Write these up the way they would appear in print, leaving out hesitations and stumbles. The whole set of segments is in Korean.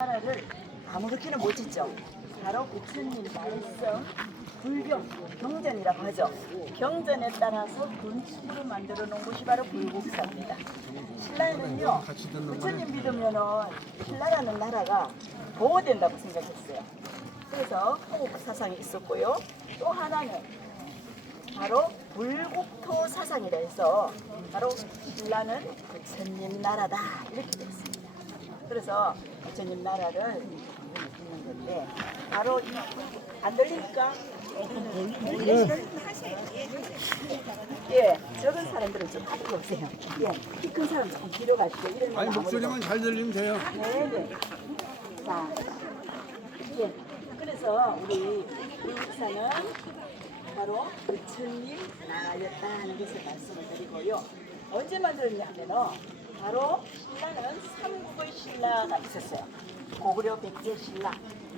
나라를 아무렇게나 못 짓죠. 바로 부처님 말씀 불경, 경전이라고 하죠. 경전에 따라서 건축으로 만들어 놓은 곳이 바로 불국사입니다. 신라에는요, 부처님 믿으면은 신라라는 나라가 보호된다고 생각했어요. 그래서 호국 사상이 있었고요. 또 하나는 바로 불국토 사상이라 해서 바로 신라는 부처님 나라다 이렇게 됐습니다. 그래서 부처님 나라를 있는 건데 바로 안 들립니까? 예, 적은 사람들은 좀 앞으로 오세요. 예, 키 큰 사람 조금 뒤로 가시고 이런 아니 목소리만 잘 들리면 돼요. 네네. 자, 예, 그래서 우리 불국사는 바로 부처님 나라였다는 것을 말씀을 드리고요. 언제 만들었냐면은 바로 신라는 삼국의 신라가 있었어요. 고구려 백제 신라.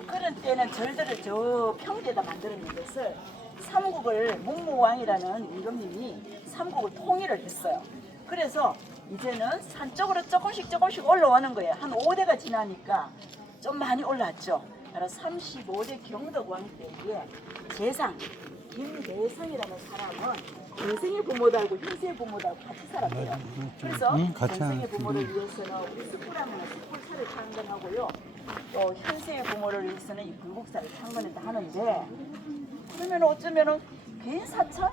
그런 때는 절들을 저 평지에다 만들어낸 것을 삼국을 문무왕이라는 임금님이 삼국을 통일을 했어요. 그래서 이제는 산 쪽으로 조금씩 올라오는 거예요. 한 5대가 지나니까 좀 많이 올라왔죠. 바로 35대 경덕왕 때에 재상 김대성이라는 사람은 전생의 부모도 알고 현세의 부모도 알고 같이 살았대요. 그래서 전생의 부모를 위해서는 우리 숯불하면 숯불사를 창건하고요. 또 현세의 부모를 위해서는 이 불국사를 창건한다 하는데 그러면 어쩌면은 개인 사찰?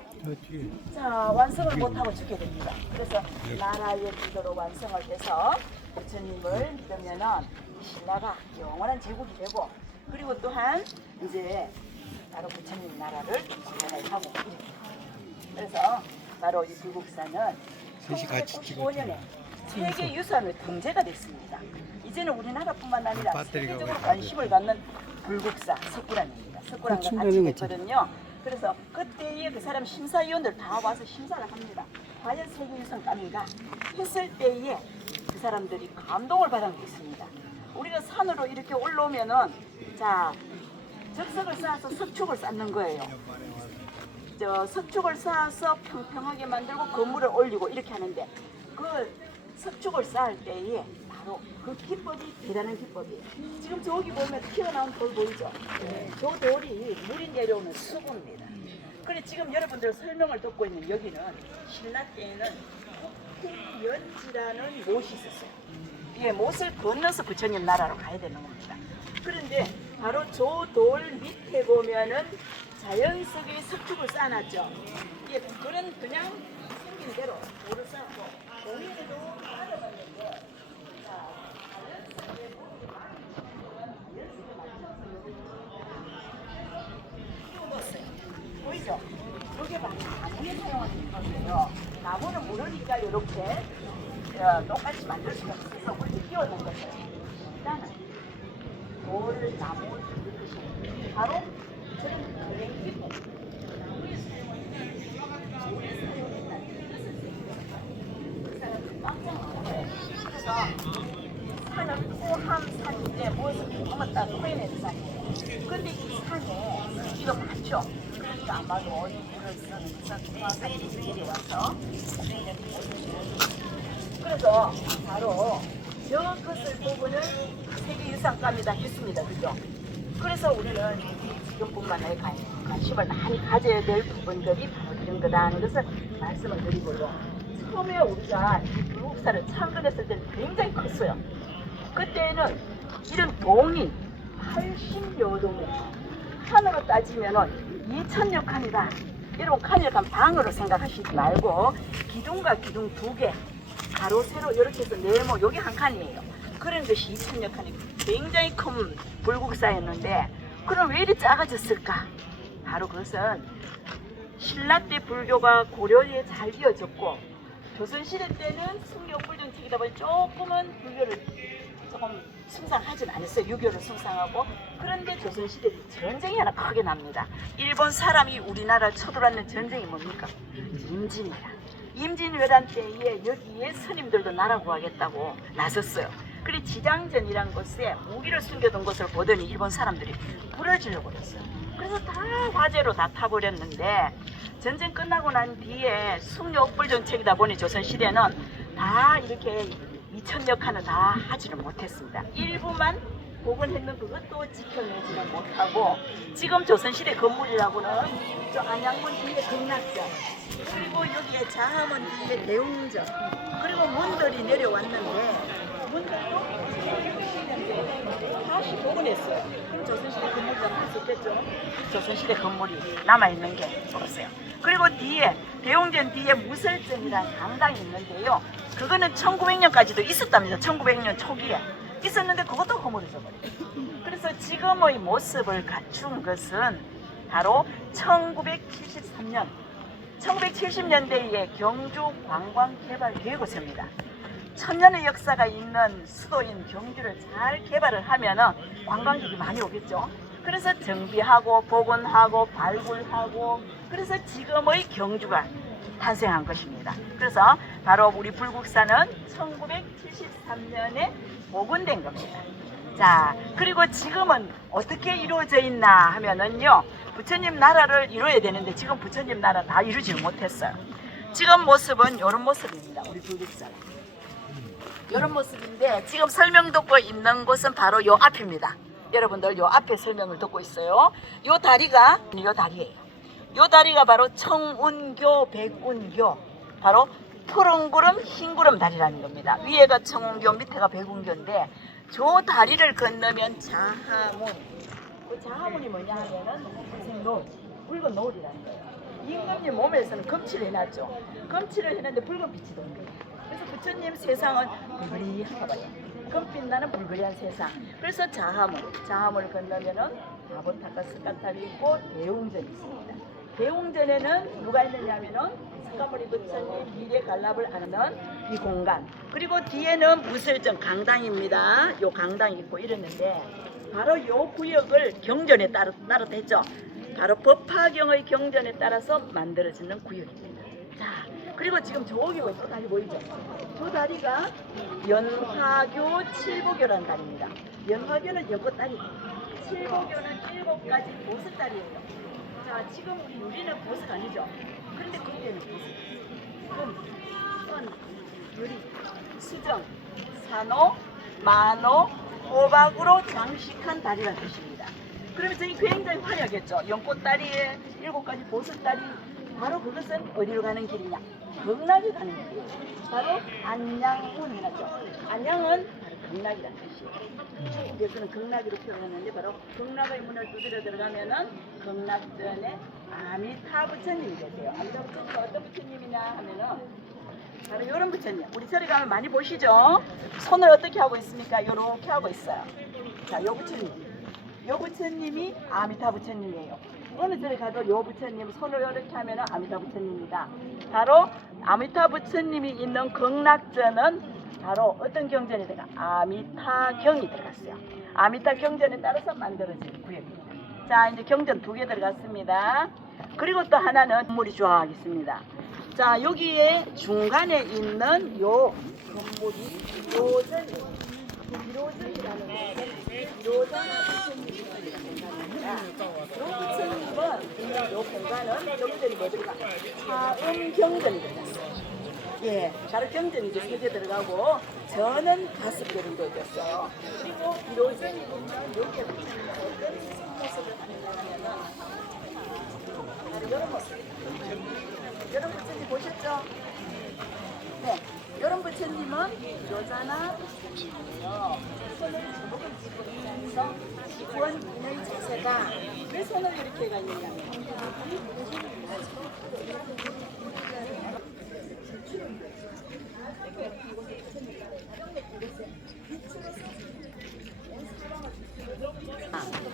자, 완성을 못하고 죽게 됩니다. 그래서 나라의 기도로 완성을 해서 부처님을 믿으면은 신라가 영원한 제국이 되고 그리고 또한 이제 바로 부처님 나라를 구현을 하고 이렇게. 그래서 바로 이 불국사는 1995년에 세계 유산으로 등재가 됐습니다. 이제는 우리나라뿐만 아니라 세계적으로 관심을 갖는 불국사 석굴암입니다. 석굴암과 같이 됐거든요. 그래서 그때의 그 사람 심사위원들 다 와서 심사를 합니다. 과연 세계유산감인가 했을 때에 그 사람들이 감동을 받은 게 있습니다. 우리가 산으로 이렇게 올라오면은 자 적석을 쌓아서 석축을 쌓는 거예요. 저 석축을 쌓아서 평평하게 만들고 건물을 올리고 이렇게 하는데 그 석축을 쌓을 때에 바로 그 기법이 대단한 기법이에요. 지금 저기 보면 튀어나온 돌 보이죠? 저 돌이 물이 내려오는 수구입니다. 그래 지금 여러분들 설명을 듣고 있는 여기는 신라 때에는 국회연지라는 못이 있었어요. 이 못을 건너서 부처님 나라로 가야 되는 겁니다. 그런데 바로 저 돌 밑에 보면은 자연 속에 석축을 쌓아놨죠. 예, 그냥 생긴 대로 돌을 쌓고 공인에도 깔아놨는데 자, 자연 속에 물이 많이 키워놨어요. 보이죠? 이게 바로 나무에 사용하는 거예요. 나무는 모르니까 이렇게 똑같이 만들 수가 있어서 물을 끼워놓은 거예요. 일단은 돌을 나무 바로 저는 그런 기법 나무에 사용하는 돌에 사용했다는 그 사람들이 깜짝 놀랐어요. 그래서 산은 호함산인데 무엇을 넘었다 토해내는 산이에요. 근데 이 산에 습기가 많죠. 그러니까 아마도 어디 물을 쓰는 정확하게 내려와서 그래서 바로 저것을 보고는 세계유산감이다 했습니다. 그죠? 그래서 우리는 지금뿐만 아니라 관심을 많이 가져야 될 부분들이 바로 이런 거다 하는 것을 말씀을 드리고요. 처음에 우리가 이 불국사를 창건했을 때는 굉장히 컸어요. 그때는 이런 동이 80여 동이에요. 칸으로 따지면은 2000여 칸이다. 이런 칸이란 방으로 생각하시지 말고 기둥과 기둥 2개 가로 세로 이렇게 해서 네모 여기 한 칸이에요. 그런 것이 2000여 칸이 굉장히 큰 불국사였는데 그럼 왜 이리 작아졌을까? 바로 그것은 신라 때 불교가 고려에 잘 이어졌고 조선시대 때는 승려불정책이다 보니 조금은 불교를 조금 숭상하진 않았어요. 유교를 숭상하고 그런데 조선시대 전쟁이 하나 크게 납니다. 일본 사람이 우리나라를 쳐들어왔는 전쟁이 뭡니까? 임진왜란. 임진왜란 때에 여기에 스님들도 나라 구하겠다고 나섰어요. 그리고 지장전이란 곳에 무기를 숨겨둔 것을 보더니 일본 사람들이 불을 질러버렸어요. 그래서 다 화재로 다 타버렸는데 전쟁 끝나고 난 뒤에 승려옥불 정책이다 보니 조선시대는 다 이렇게 2000여 칸을 다 하지는 못했습니다. 일부만 복원했는 그것도 지켜내지는 못하고 지금 조선시대 건물이라고는 저 안양문 뒤에 극락전 그리고 여기에 자하문 뒤에 대웅전 그리고 문들이 내려왔는데 문들도 다시 복원했어요. 그럼 조선시대 건물이라고 할 수 있겠죠. 조선시대 건물이 남아있는 게 없어요. 그리고 뒤에 대웅전 뒤에 무설전이라는 강당이 있는데요. 그거는 1900년까지도 있었답니다. 1900년 초기에 있었는데 그것도 허물어져 버려요. 그래서 지금의 모습을 갖춘 것은 바로 1973년 1970년대의 경주 관광개발계획서입니다. 천년의 역사가 있는 수도인 경주를 잘 개발을 하면 관광객이 많이 오겠죠. 그래서 정비하고 복원하고 발굴하고 그래서 지금의 경주가 탄생한 것입니다. 그래서 바로 우리 불국사는 1973년에 복원된 겁니다. 자, 그리고 지금은 어떻게 이루어져 있나 하면은요, 부처님 나라를 이루어야 되는데 지금 부처님 나라 다 이루지 못했어요. 지금 모습은 이런 모습입니다. 우리 불국사는 이런 모습인데 지금 설명 듣고 있는 곳은 바로 요 앞입니다. 여러분들 요 앞에 설명을 듣고 있어요. 요 다리가 요 다리예요. 요 다리가 바로 청운교, 백운교, 바로 푸른구름, 흰구름 다리라는 겁니다. 위에가 청운교, 밑에가 백운교인데 저 다리를 건너면 자하문. 그 자하문이 뭐냐 하면은 무슨 노을, 붉은 노을이라는 거예요. 임금님 몸에서는 검칠을 해놨죠. 검칠을 해놨는데 붉은 빛이 도는 거예요. 그래서 부처님 세상은 불그리한가 봐요. 금빛 나는 불그리한 세상. 그래서 자하문을 건너면은 바보타카 스카탑이 있고 대웅전이 있습니다. 대웅전에는 누가 있느냐면은 스카모리 부처님 미래 관람을 하는 이 공간. 그리고 뒤에는 무설전 강당입니다. 요 강당이 있고 이랬는데 바로 요 구역을 경전에 따라 했죠. 바로 법화경의 경전에 따라서 만들어지는 구역입니다. 자, 그리고 지금 저기 또 다리 보이죠? 저 다리가 연화교 칠보교라는 다리입니다. 연화교는 여섯 다리, 칠보교는 7가지 보석다리예요. 자, 지금 우리 유리는 보석 아니죠? 그런데 그때는 보석. 금, 유리, 수정, 산호, 만호, 호박으로 장식한 다리라는 뜻입니다. 그러면 저희 굉장히 화려하겠죠? 연꽃다리에 7가지 보석다리. 바로 그것은 어디로 가는 길이냐? 극락에 가는 길이에요. 바로 안양문이라죠. 안양은 바로 극락이라는 뜻이에요. 그래서는 극락으로 표현했는데 바로 극락의 문을 두드려 들어가면은 극락전에 아미타 부처님이 계세요. 아미타 부처님은 어떤 부처님이냐 하면은 바로 이런 부처님. 우리 절에 가면 많이 보시죠? 손을 어떻게 하고 있습니까? 이렇게 하고 있어요. 자, 요 부처님. 요 부처님이 아미타 부처님이에요. 어느 절에 가도 요 부처님 손을 이렇게 하면 아미타 부처님입니다. 바로 아미타 부처님이 있는 극락전은 바로 어떤 경전이 들어가? 아미타경이 들어갔어요. 아미타 경전에 따라서 만들어진 구역입니다. 자, 이제 경전 2개 들어갔습니다. 그리고 또 하나는 건물이 좋아하겠습니다. 자, 여기에 중간에 있는 요 건물이 요전이에요. 비로전이라는 것은 비로전 부처님은 요 공간은 경전이 뭐 들어가? 차음경전이 들어갔어요. 예, 바로 경전이 이제 3개 들어가고 저는 5개 정도 됐어요. 그리고 비로전이 보면 여기에 부처님은 어떤 모습을 하느냐면 바로 이런 모습. 이런 부처님 보셨죠? 네. 이런 부처님은 여자나 부처님이에요. 손을 주먹을 쥐고 있으면서 구원인의 자세가 왜 손을 이렇게 가 있느냐면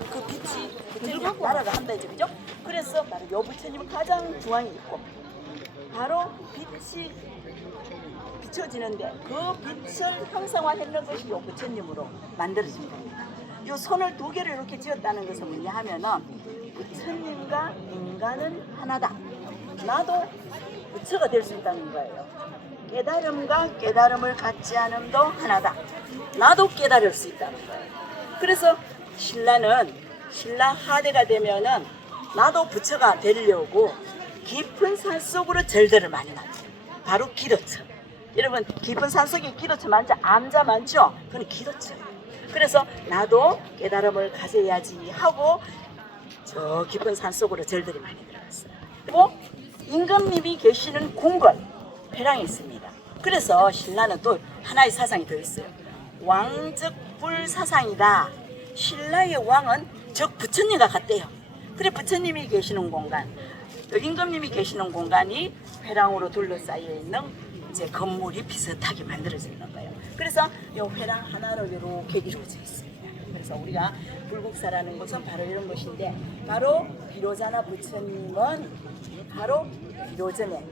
그 빛이 부처님 나라가 한다 이제 그죠? 그래서 바로 요 부처님은 가장 중앙에 있고 바로 빛이 비춰지는데 그 빛을 형상화했는 것이 요 부처님으로 만들어진 겁니다. 요 손을 2개를 이렇게 쥐었다는 것은 뭐냐 하면은 부처님과 인간은 하나다. 나도 부처가 될 수 있다는 거예요. 깨달음과 깨달음을 갖지 않음도 하나다. 나도 깨달을 수 있다는 거예요. 그래서 신라 하대가 되면은 나도 부처가 되려고 깊은 산 속으로 절들을 많이 놨죠. 바로 기도처. 여러분 깊은 산속에 기도처 많죠? 암자 많죠? 그건 기도처. 그래서 나도 깨달음을 가져야지 하고 저 깊은 산속으로 절들이 많이 들어갔어요. 그리고 임금님이 계시는 궁궐 회랑이 있습니다. 그래서 신라는 또 하나의 사상이 더 있어요. 왕적불 사상이다. 신라의 왕은 즉 부처님과 같대요. 그래 부처님이 계시는 공간, 또 임금님이 계시는 공간이 회랑으로 둘러싸여 있는 이제 건물이 비슷하게 만들어져 있는 거예요. 그래서 이 회랑 하나로 이렇게 이루어져 있습니다. 그래서 우리가 불국사라는 것은 바로 이런 것인데, 바로 비로자나 부처님은 바로 비로전에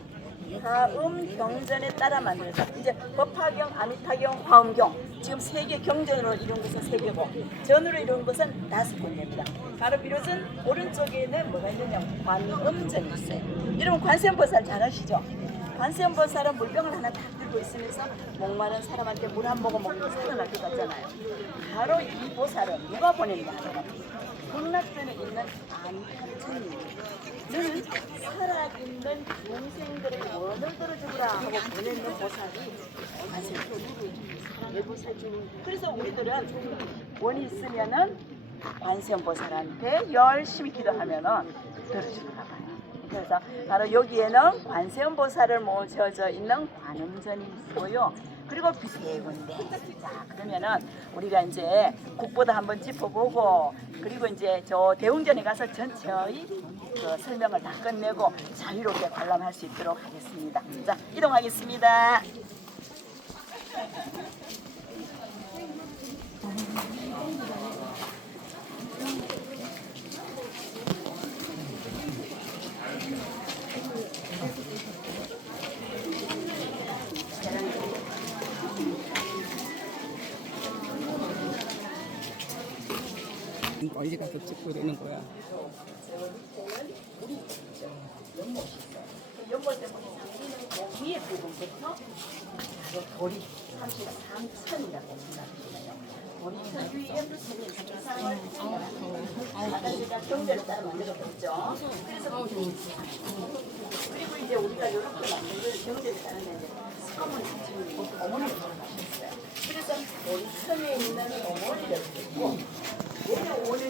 화음 경전에 따라 만들어서 이제 법화경, 아미타경, 화음경, 지금 세 개 경전으로 이룬 것은 세 개고 전으로 이룬 것은 5군데입니다. 바로 비로전 오른쪽에는 뭐가 있느냐, 관음전이 있어요. 여러분 관세음보살 잘 아시죠? 관세음보살은 물병을 하나 딱 들고 있으면서 목마른 사람한테 물 한 모금 먹고 살아날 것 같잖아요. 바로 이 보살은 누가 보냈냐 하면 극락전에 있는 안타천님, 너는 살아있는 중생들의 원을 들어주라 하고 보내는 보살이 관세음보살. 그래서 우리들은 원이 있으면은 관세음보살한테 열심히 기도하면은 들어주나 봐요. 그래서 바로 여기에는 관세음보살을 모셔져 있는 관음전이 있고요. 그리고 세 군데. 자, 그러면은 우리가 이제 국보도 한번 짚어보고, 그리고 이제 저 대웅전에 가서 전체의 그 설명을 다 끝내고 자유롭게 관람할 수 있도록 하겠습니다. 자, 이동하겠습니다. 멀리 가서 찍고 이러는 거야. 연골 때문에 장기는 위에 부분부터 돌이 33천이라고 생각해요. 돌이 위에 부처님 세상을 아다시가 경제를 따라 만들어졌죠. 그래서 그리고 이제 우리가 이렇게 만든 걸 경제를 따르는데 스커먼 지금 어머니를 들어가셨어요. 그래서 머리선에 있는 어머니를 듣고 내려오는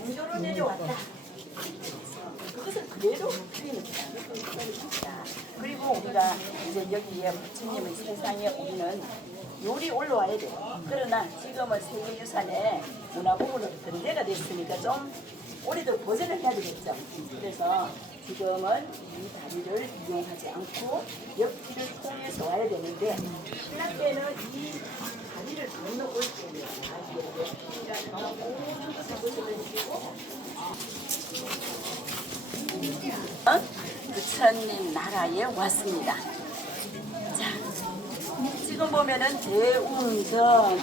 공조로 내려왔다. 그것을 그대로 그리는 겁니다. 그리고 우리가 이제 여기에 부처님의 세상에 우리는 요리 올라와야 돼요. 그러나 지금은 세계유산에 문화보물로 등재가 됐으니까 좀 우리도 보존을 해야 되겠죠. 그래서 지금은 이 다리를 이용하지 않고 옆길을 통해서 와야 되는데, 신라 때는 이 다리를 건너올 때는 모든 것을 보여드리고 부처님 나라에 왔습니다. 자, 지금 보면은 대웅전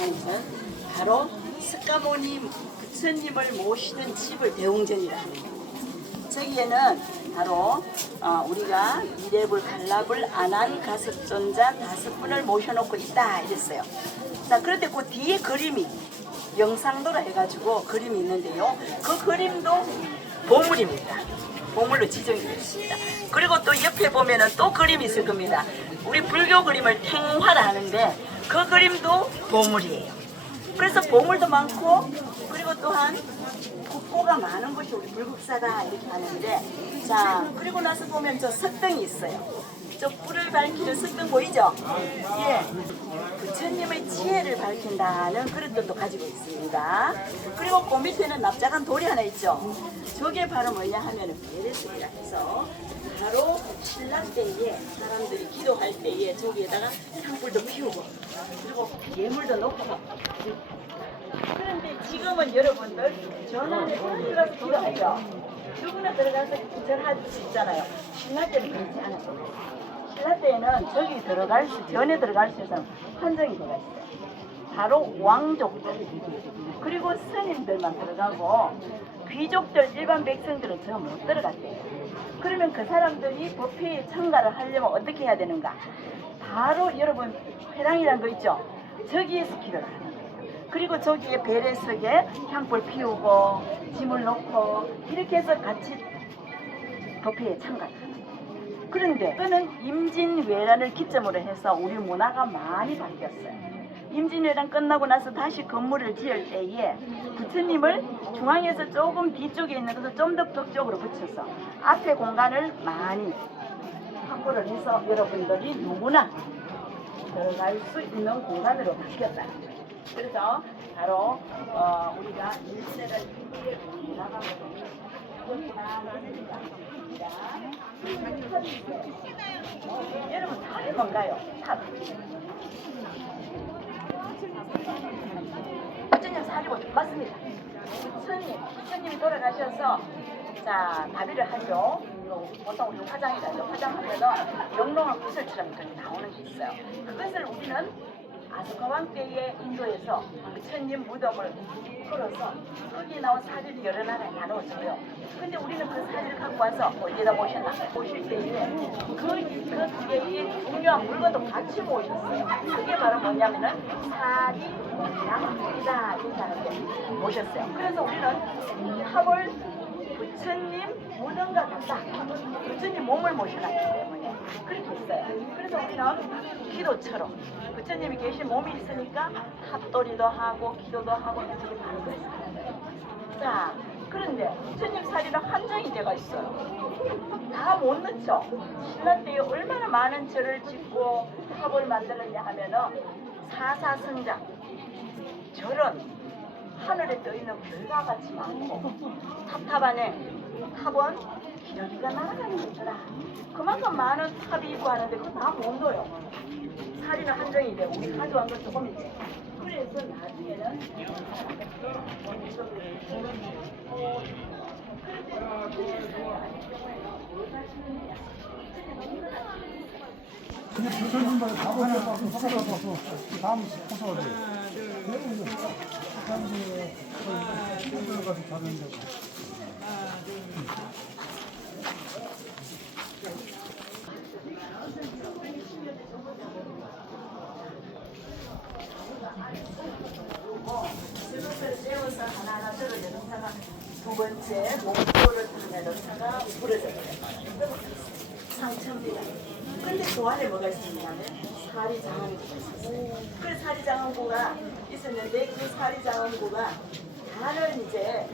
바로 석가모니 부처님을 모시는 집을 대웅전이라 하는 거예요. 저기에는 바로 우리가 이래불 갈라불 안한 가습존자 5분을 모셔놓고 있다 이랬어요. 자, 그런데 그 뒤에 그림이 영상도라 해가지고 그림이 있는데요. 그 그림도 보물입니다. 보물로 지정이 되어 있습니다. 그리고 또 옆에 보면은 또 그림이 있을 겁니다. 우리 불교 그림을 탱화라 하는데 그 그림도 보물이에요. 그래서 보물도 많고, 그리고 또한 국보가 많은 것이 우리 불국사다 이렇게 하는데, 자, 그리고 나서 보면 저 석등이 있어요. 저 뿔을 밝히는 석등 보이죠? 예, 부처님의 지혜를 밝힌다는 그런 뜻도 가지고 있습니다. 그리고 그 밑에는 납작한 돌이 하나 있죠. 저게 바로 뭐냐 하면은 베레스이라 해서 바로 신라 때에 사람들이 기도할 때에 저기에다가 향불도 피우고 그리고 예물도 놓고. 그런데 지금은 여러분들 전안에 들어가서 들어가죠. 누구나 들어가서 절할 수 있잖아요. 신라 때는 그렇지 않았어요. 신라 때는 저기 들어갈 수, 전에 들어갈 수 있는 판정이 되어 있어요. 바로 왕족들, 그리고 스님들만 들어가고 귀족들, 일반 백성들은 저 못 들어갔대요. 그러면 그 사람들이 법회에 참가를 하려면 어떻게 해야 되는가? 바로 여러분 회랑이라는 거 있죠? 저기에서 기도를 하는 거예요. 그리고 저기에 베레석에 향불 피우고 짐을 놓고 이렇게 해서 같이 법회에 참가를 하는 거예요. 그런데 그는 임진왜란을 기점으로 해서 우리 문화가 많이 바뀌었어요. 임진왜란 끝나고 나서 다시 건물을 지을 때에 부처님을 중앙에서 조금 뒤쪽에 있는 것을 좀 더 벽쪽으로 붙여서 앞에 공간을 많이 확보를 해서 여러분들이 누구나 들어갈 수 있는 공간으로 바뀌었다. 그래서 바로 우리가 임진왜란 이후에 문화가 여러분 탑이 뭔가요? 탑. 부처님 사리고 맞습니다. 부처님이 돌아가셔서 자 나비를 하죠. 보통 우리 화장이라죠. 화장하면은 영롱한 구슬처럼 이렇게 나오는 게 있어요. 그것을 우리는 아소카왕 때에 인도에서 부처님 무덤을 풀어서 거기에 나온 사리를 여러 나라에 나눠줘요. 근데 우리는 그 사리를 갖고 와서 어디에다 모셨나? 모실 때에 그 뒤에 중요한 물건도 같이 모셨어요. 그게 바로 뭐냐면은 사리, 양이다 이렇게 모셨어요. 그래서 우리는 탑을 부처님 무덤과 같다. 부처님 몸을 모셔놨기 때문에 그렇게 했어요. 그래서 우리는 기도처럼 부처님이 계신 몸이 있으니까 탑돌이도 하고 기도도 하고 이렇게 바로 그랬어요. 자, 그런데 부처님 사리는 한정이 되어 있어요. 다 못 넣죠. 신라 때에 얼마나 많은 절을 짓고 탑을 만들었냐 하면은 사사성장 절은 하늘에 떠있는 별과 같이 많고 탑 안에 탑은 기러기가 날아다니는 거라. 그만큼 많은 탑이 있고 하는데 그거 다 못 넣어요. 사리는 한정이 돼. 우리 가져간 건 조금 있지. 그래서 나중에는 근데 부처님만 가보려 봐서 찾아봐서 다음 포서를 사람들이 가서 자는 데고 그것을 떼어서 하나하나 들어내 놓다가 두 번째 목표를 들어내 놓다가 부러져요. 상처입니다. 근데 그 안에 뭐가 있었냐면 사리장원구가 있었어요. 그 사리장원구가 있었는데 그 사리장원구가 다는 이제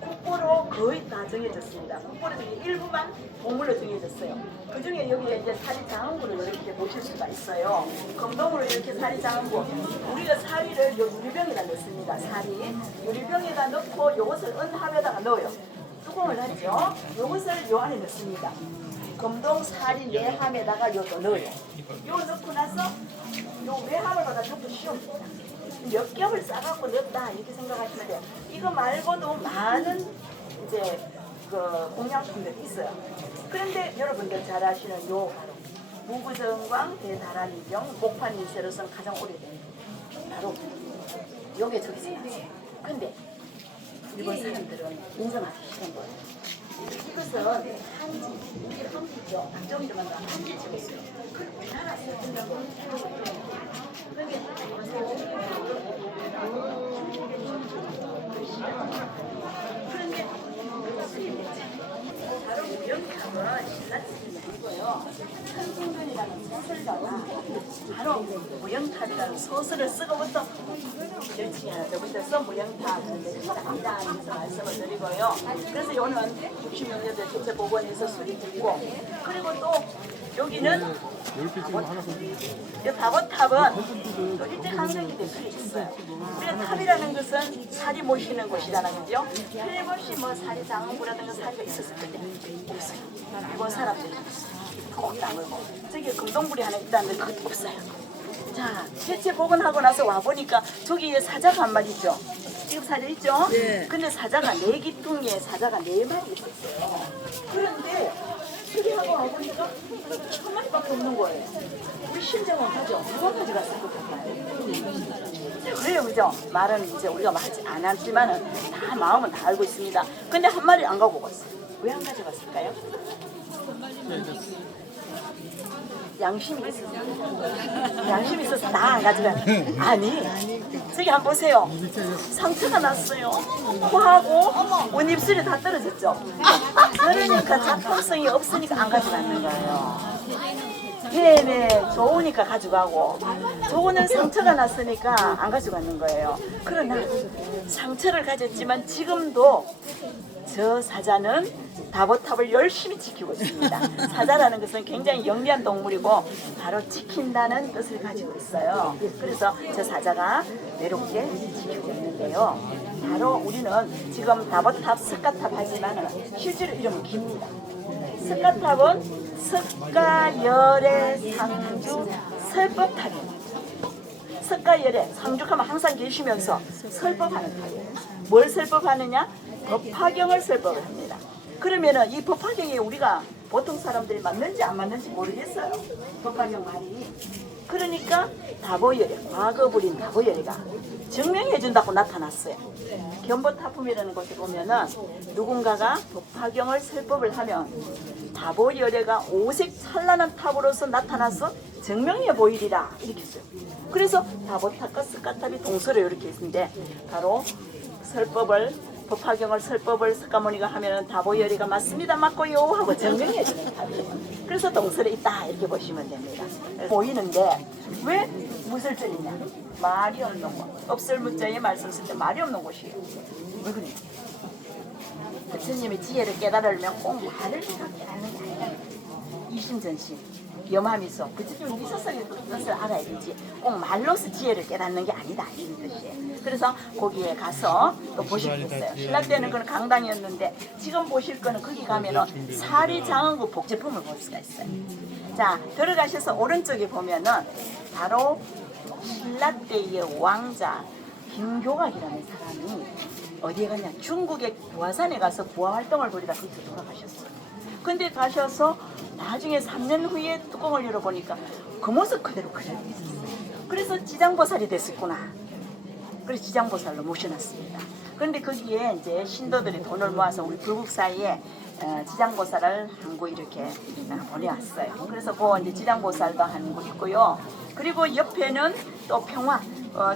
국보로 거의 다 정해졌습니다. 국보로 중에 일부만 보물로 정해졌어요. 그 중에 여기에 이제 사리장원구를 이렇게 보실 수가 있어요. 검동으로 이렇게 사리장원구. 우리가 사리를 요 유리병에다 넣습니다. 사리. 유리병에다 넣고 요것을 은합에다가 넣어요. 뚜껑을 하죠. 요것을 요 안에 넣습니다. 검동 사리 내함에다가 요거 넣어요. 요 넣고 나서 요 외함을 갖다 넣고 씌웁니다. 몇 겹을 싸갖고 넣었다 이렇게 생각하시면 돼요. 이거 말고도 많은 이제 그 공양품들이 있어요. 그런데 여러분들 잘 아시는 요 무구정광 대다란이경 목판일세로서는 가장 오래된 바로 요게 저기서 나왔어요. 근데 일본 사람들은 인정하기 싫은 거예요. 이것은 한지, 우리 한지죠. 박정희를 만든 한지 찍었어요. 그걸 우리나라 쓰는다고 그게 그런데 바로 무영탑은 신라스님이 아니고요. 천승근이라는 소설가가 바로 무영탑이라는 소설을 쓰고부터 열심히 하면서부터 무영탑 아니다 하면서 말씀을 드리고요. 그래서 요는 66년도에 국제법원에서 수립됐고 그리고 또 여기는 바보탑은 또 일제강점기 때 수립했어요. 우리가 탑이라는 것은 사리 모시는 곳이라는 거죠. 틀림없이 뭐 사리 장원구라든가 사리가 있었을 텐데 없어요. 일본 사람들이 꼭 나물고 저기 금동굴이 하나 있다는데 그것도 없어요. 자, 대체 복원하고 나서 와보니까 저기에 사자가 한 마리 있죠. 지금 사자 있죠? 네. 근데 사자가 4기둥에 사자가 4마리 있었어요. 그런데 수리하고 와보니까 한 마리밖에 없는 거예요. 우리 신정은 하죠. 누가 가져갔을 것 같아요? 그래요, 그죠? 말은 이제 우리가 하지 않았지만은 다 마음은 다 알고 있습니다. 근데 한 마리 안 가고 갔어요. 왜 안 가져갔을까요? 양심이 있어서 양심이 있어서 다 안 가져가. 아니 저기 한번 보세요. 상처가 났어요. 코하고 옷 입술이 다 떨어졌죠. 그러니까 작품성이 없으니까 안 가져가는 거예요. 네네 좋으니까 가져가고 저거는 상처가 났으니까 안 가져가는 거예요. 그러나 상처를 가졌지만 지금도 저 사자는 다보탑을 열심히 지키고 있습니다. 사자라는 것은 굉장히 영리한 동물이고 바로 지킨다는 뜻을 가지고 있어요. 그래서 저 사자가 외롭게 지키고 있는데요. 바로 우리는 지금 다보탑 스카탑 하지만 실제로 이름은 깁니다. 스카탑은 석가열의 상주 설법탑입니다. 석가열의 상주하면 항상 계시면서 설법하는 탑이에요. 뭘 설법하느냐? 법화경을 설법을 합니다. 그러면은 이 법화경이 우리가 보통 사람들이 맞는지 안 맞는지 모르겠어요. 법화경 말이. 그러니까 다보열애, 과거 부린 다보열애가 증명해준다고 나타났어요. 견보타품이라는 곳에 보면은 누군가가 법화경을 설법을 하면 다보열애가 오색 찬란한 탑으로서 나타나서 증명해 보이리라 이렇게 써요. 그래서 다보탑과 스카탑이 동서로 이렇게 있는데 바로 설법을 법화경을 설법을 석가모니가 하면은 다보열애가 맞습니다 맞고요 하고 증명해 주는 탑이에요. 그래서 동설에 있다 이렇게 보시면 됩니다. 보이는데 왜 무설절이냐? 말이 없는 곳. 업설문자에 말씀 쓸 때 말이 없는 곳이에요. 왜 그래요? 부처님의 지혜를 깨달으려면 꼭 말을 깨닫는 게 아니라 이심전심 염함이 있어. 부처님은 미소성의 뜻을 알아야 되지 꼭 말로서 지혜를 깨닫는 게 아니다 이런 뜻이에요. 그래서 거기에 가서 또 보실 게 있어요. 신라 때는 그런 강당이었는데 지금 보실 거는 거기 가면은 사리장흥국 복제품을 볼 수가 있어요. 자 들어가셔서 오른쪽에 보면은 바로 신라 때의 왕자 김교각이라는 사람이 어디에 갔냐? 중국의 부화산에 가서 부화 활동을 벌이다 거기서 돌아가셨어요. 근데 가셔서 나중에 3년 후에 뚜껑을 열어보니까 그 모습 그대로 그려져 있었어요. 그래서 지장보살이 됐었구나. 그래서 지장보살로 모셔놨습니다. 그런데 거기에 이제 신도들이 돈을 모아서 우리 불국사에 지장보살을 한 구 이렇게 보내왔어요. 그래서 그 이제 지장보살도 한 구 있고요. 그리고 옆에는 또 평화,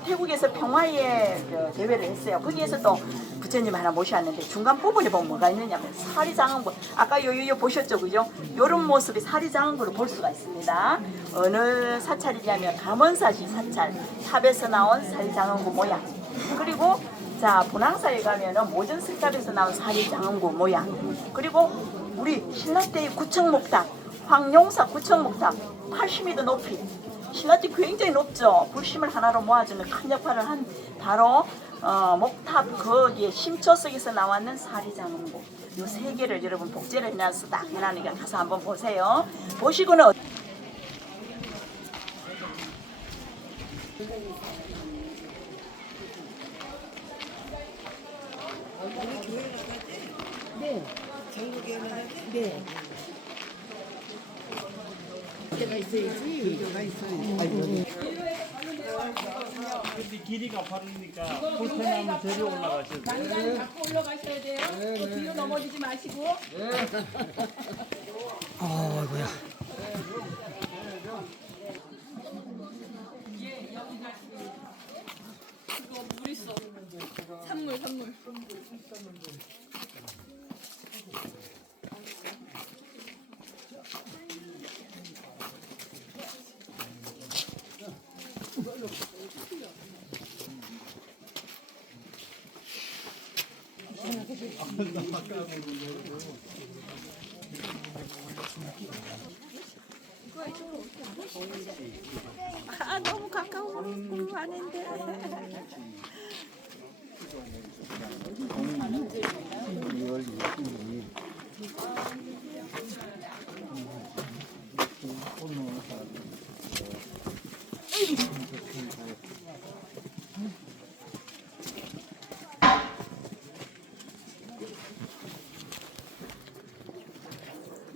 태국에서 평화의 그 대회를 했어요. 거기에서 또 부처님 하나 모셨는데 중간 부분에 보면 뭐가 있느냐면 사리장흥부. 아까 요 보셨죠, 그죠? 요런 모습이 사리장흥부로 볼 수가 있습니다. 어느 사찰이냐면 감원사시 사찰, 탑에서 나온 사리장흥부 모양. 그리고 자 분황사에 가면은 모전승탑에서 나온 사리장흥부 모양. 그리고 우리 신라 때의 구청목탑, 황룡사 구청목탑 80m 높이. 신라 때 굉장히 높죠. 불심을 하나로 모아주는 큰 역할을 한 바로 목탑 거기에 심초 속에서 나왔는 사리장흥부. 요 세 개를 여러분 복제를 해놔서 딱 해놨으니까 가서 한번 보세요. 보시고는 네. 전국에는 네. 때가 있어야지 의료가 있어야지. 근데 길이가 바르니까 불편하면 저리 올라가셔도 돼요. 난간 잡고 올라가셔야 돼요. 또 뒤로 넘어지지 마시고. 아이고야. 이거 물 있어. 산물. 아 너무 가까워. 아닌데.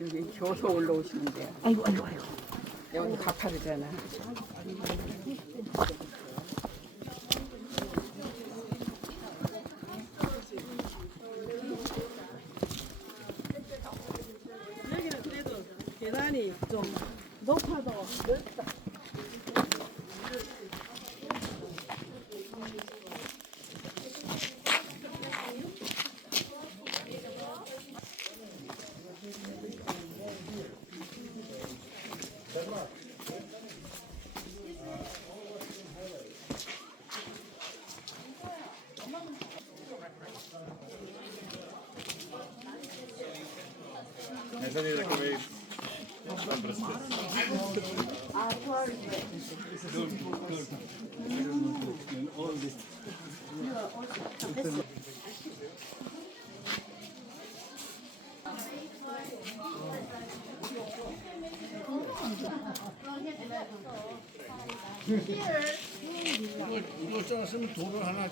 여기 교소 올라오시는데. 아이고. 여기 가파르잖아. 여기는 그래도 계단이 좀 높아도 Esa ni la que me 이거 짜놨으면 돌을 하나